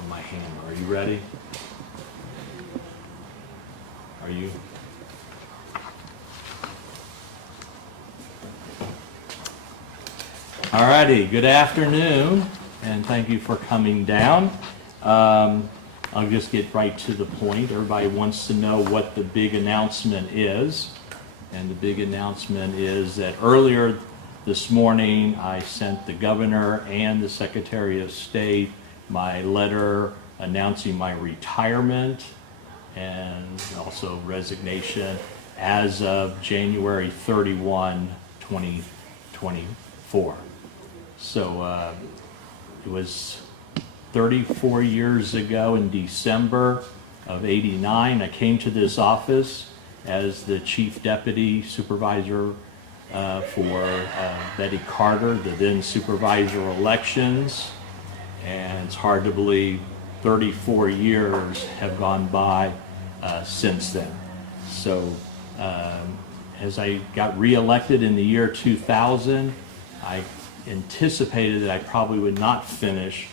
from my hammer. Are you ready? Are you? All righty, good afternoon, and thank you for coming down. I'll just get right to the point. Everybody wants to know what the big announcement is, and the big announcement is that earlier this morning I sent the governor and the Secretary of State my letter announcing my retirement and also resignation as of January 31, 2024. So it was 34 years ago in December of '89. I came to this office as the Chief Deputy Supervisor for Betty Carter, the then Supervisor of Elections. And it's hard to believe 34 years have gone by since then. So as I got reelected in the year 2000, I anticipated that I probably would not finish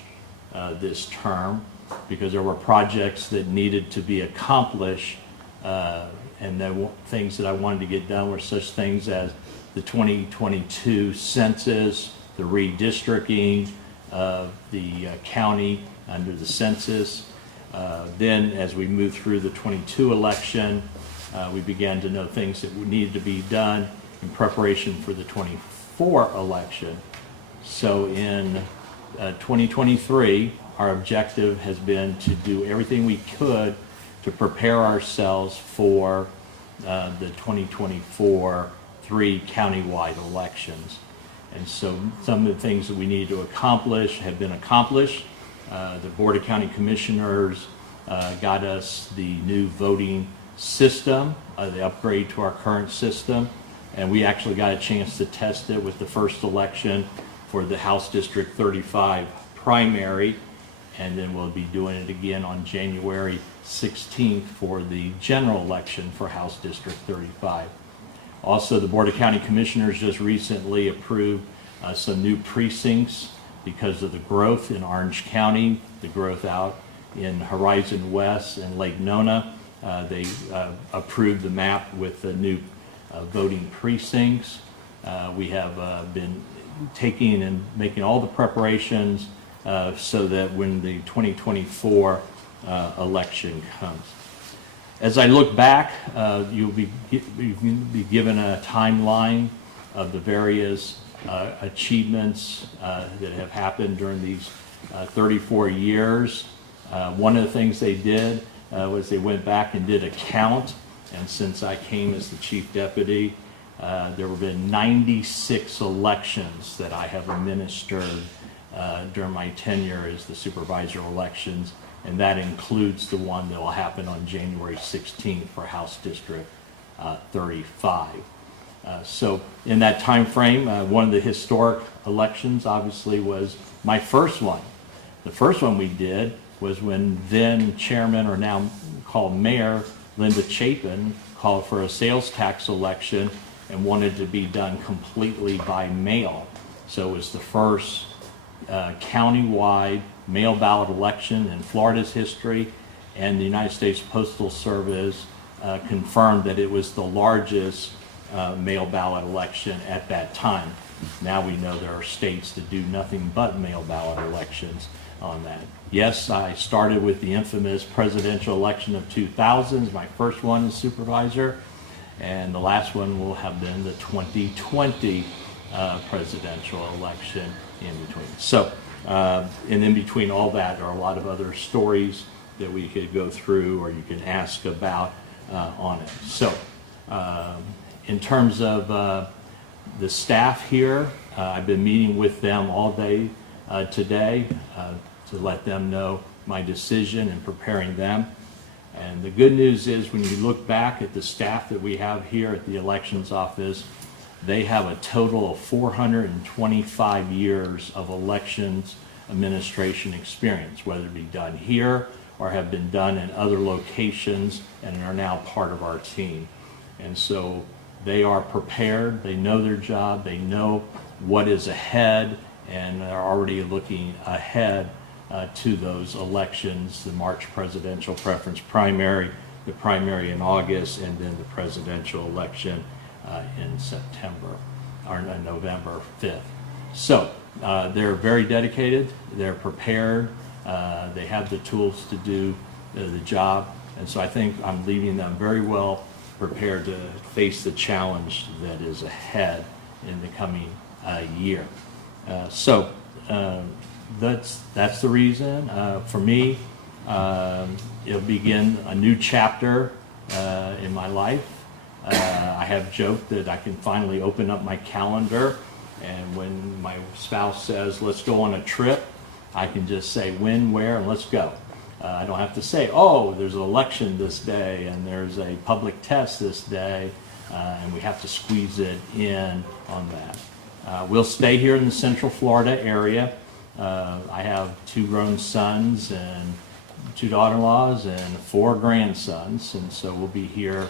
this term because there were projects that needed to be accomplished, and the things that I wanted to get done were such things as the 2022 census, the redistricting of the county under the census. Then as we moved through the 22 election, we began to know things that needed to be done in preparation for the 24 election. So in 2023, our objective has been to do everything we could to prepare ourselves for the 2024 3 countywide elections. And so some of the things that we need to accomplish have been accomplished. The Board of County Commissioners got us the new voting system, the upgrade to our current system, and we actually got a chance to test it with the first election for the House District 35 primary, and then we'll be doing it again on January 16th for the general election for House District 35. Also, the Board of County Commissioners just recently approved some new precincts because of the growth in Orange County, the growth out in Horizon West and Lake Nona. They approved the map with the new voting precincts. We have been taking and making all the preparations so that when the 2024 election comes. As I look back, you'll be given a timeline of the various achievements that have happened during these 34 years. One of the things they did was they went back and did a count, and since I came as the Chief Deputy, there have been 96 elections that I have administered during my tenure as the Supervisor of Elections, and that includes the one that will happen on January 16th for House District 35. So in that time frame, one of the historic elections obviously was my first one. The first one we did was when then Chairman, or now called Mayor, Linda Chapin, called for a sales tax election and wanted to be done completely by mail. So it was the first county-wide mail ballot election in Florida's history, and the United States Postal Service confirmed that it was the largest mail ballot election at that time. Now we know there are states that do nothing but mail ballot elections on that. Yes, I started with the infamous presidential election of 2000, my first one as supervisor, and the last one will have been the 2020 presidential election in between. So, and in between all that, there are a lot of other stories that we could go through or you can ask about on it. So, in terms of the staff here, I've been meeting with them all day today to let them know my decision and preparing them. And the good news is when you look back at the staff that we have here at the elections office, they have a total of 425 years of elections administration experience, whether it be done here or have been done in other locations and are now part of our team. And so they are prepared, they know their job, they know what is ahead, and are already looking ahead to those elections, the March presidential preference primary, the primary in August, and then the presidential election in September or November 5th. So they're very dedicated, they're prepared, they have the tools to do the job, and so I think I'm leaving them very well prepared to face the challenge that is ahead in the coming year. So that's the reason. For me, it'll begin a new chapter in my life. I have joked that I can finally open up my calendar, and when my spouse says, let's go on a trip, I can just say when, where, and let's go. I don't have to say, oh, there's an election this day, and there's a public test this day, and we have to squeeze it in on that. We'll stay here in the Central Florida area. I have 2 grown sons and 2 daughter-in-laws and 4 grandsons, and so we'll be here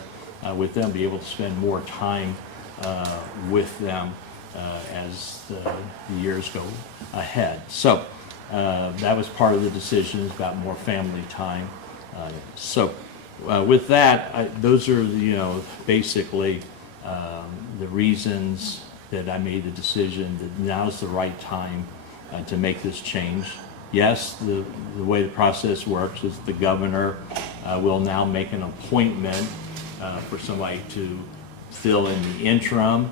with them, be able to spend more time with them as the years go ahead. So that was part of the decision, is about more family time. With that, those are basically the reasons that I made the decision that now's the right time to make this change. Yes, the way the process works is the governor will now make an appointment for somebody to fill in the interim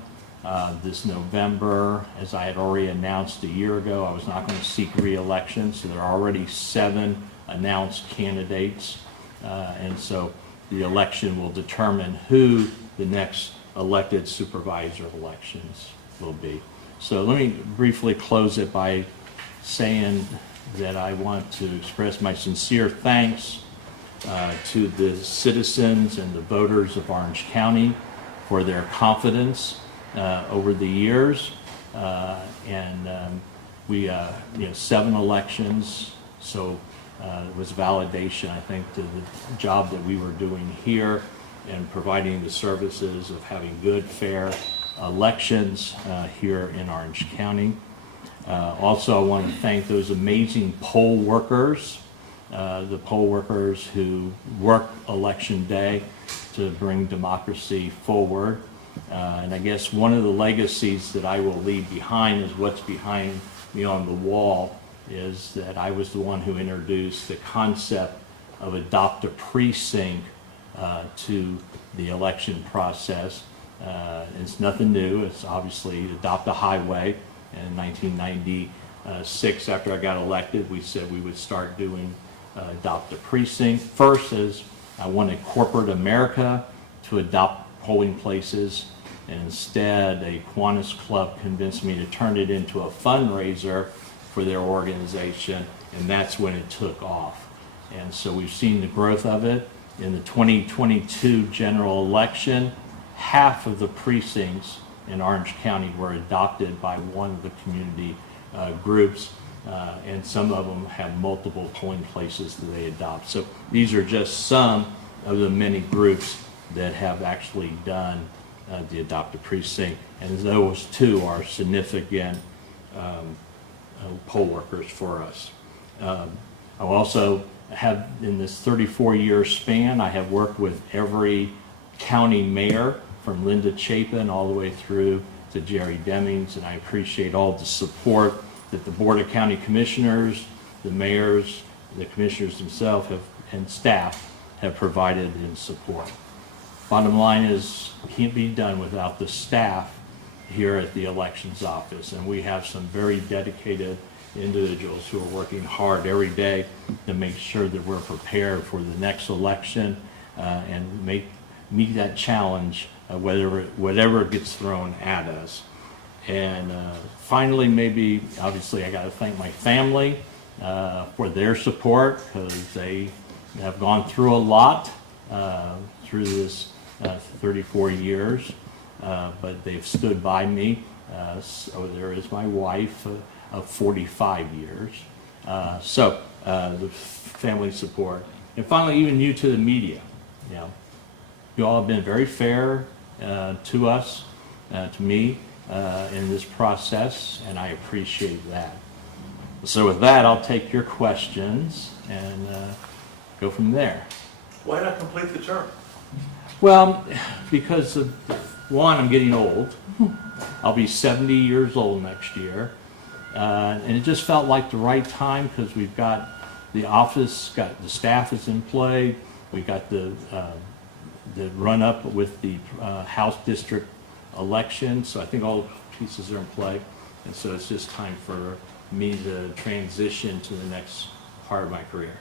this November. As I had already announced a year ago, I was not going to seek re-election, so there are already 7 announced candidates, and so the election will determine who the next elected supervisor elections will be. So let me briefly close it by saying that I want to express my sincere thanks to the citizens and the voters of Orange County for their confidence over the years. We 7 elections, so it was validation, I think, to the job that we were doing here and providing the services of having good, fair elections here in Orange County. Also, I want to thank those amazing poll workers, the poll workers who work election day to bring democracy forward. And I guess one of the legacies that I will leave behind is what's behind me on the wall, is that I was the one who introduced the concept of adopt a precinct to the election process. It's nothing new. It's obviously adopt a highway. In 1996, after I got elected, we said we would start doing adopt a precinct. First, as I wanted corporate America to adopt polling places, and instead a Kiwanis Club convinced me to turn it into a fundraiser for their organization, and that's when it took off. And so we've seen the growth of it. In the 2022 general election, half of the precincts in Orange County were adopted by one of the community groups, and some of them have multiple polling places that they adopt. So these are just some of the many groups that have actually done the adopt a precinct, and those 2 are significant poll workers for us. I also have, in this 34-year span, I have worked with every county mayor, from Linda Chapin all the way through to Jerry Demings, and I appreciate all the support that the Board of County Commissioners, the mayors, the commissioners themselves and staff have provided in support. Bottom line is, it can't be done without the staff here at the elections office, and we have some very dedicated individuals who are working hard every day to make sure that we're prepared for the next election and meet that challenge, whatever gets thrown at us. And finally, maybe, obviously, I got to thank my family for their support, because they have gone through a lot through this 34 years, but they've stood by me. So there is my wife of 45 years. The family support. And finally, even you to the media. You all have been very fair to us, to me, in this process, and I appreciate that. So with that, I'll take your questions and go from there. Why not complete the term? Well, because of, one, I'm getting old. I'll be 70 years old next year. And it just felt like the right time because we've got the office, got the staff is in play. We got the run up with the House district election. So I think all pieces are in play. And so it's just time for me to transition to the next part of my career.